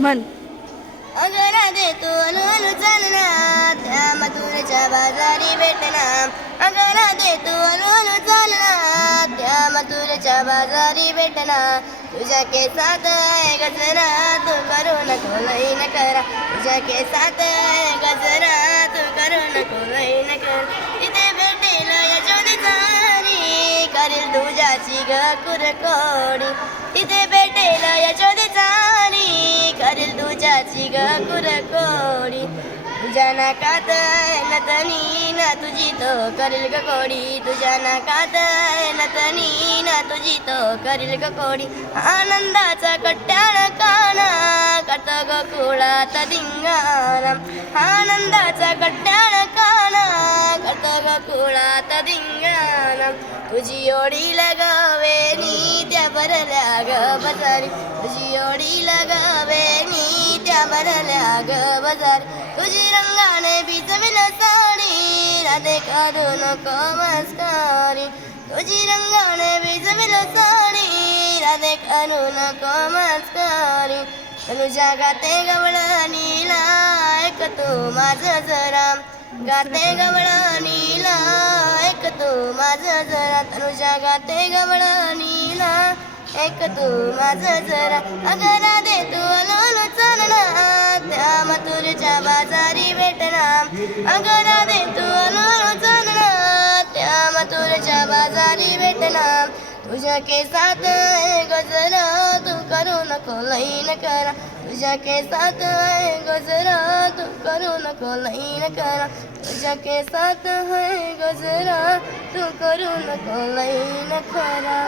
म्हण. अगं राधे तू हळूहळू चालना, त्या मथुरेच्या बाजारी भेटना. अगं राधे तू हळूहळू चालना, त्या मथुरेच्या बाजारी भेटना. तुझ्या केसात आहे गजरा, तू करू नको लई न करा. तुझ्या केसात आहे गजरा, तू करू नको लई न करा. तिथे भेटेल यशोदेचा हरी, करील तुझ्याची ग कुरकोडी. तिथे भेटेल यशोदेचा हरी, करील तुझ्याची ग कुरकोडी. तुझ्या नाकात आहे नथनी ना, तुझी तो करील ग कोडी. तुझ्या नाकात आहे नथनी ना, तुझी तो करील ग कोडी. आनंदाचा कट्ट्याळ काना, करतो ग कुळात धिंगाणा. आनंदाचा कट्ट्याळ काना, करतो ग कुळात धिंगाणा. तुझी ओढी लगावे नी त्या भरल्या ग बाजारी. तुझी ओढी लगावे नी त्या भरल्या ग बाजारी. तुझी रंगाने भिजविल साडी, राधे काढू नको मस्करी. तुझी रंगाने भिजविल साडी, राधे काढू नको मस्करी. तुझ्या गाते गवळा नीला, ऐक तू माझं जरा. गाते गवळा नीला, ऐक तू माझं जरा. तुझ्या गाते गवळा नीला, ऐक तू माझं जरा. अगं राधे तू हळूहळू चालना, त्या मथुरेच्या बाजारी भेटना. अगं राधे तू हळूहळू चालना, त्या मथुरेच्या बाजारी भेटना. तुझ्या केसात आहे गजरा, तू करू नको लई न करा. तुझ्या केसात आहे गजरा, तू करू नको लई न करा. तुझ्या केसात आहे गजरा, तू करू नको लई न करा.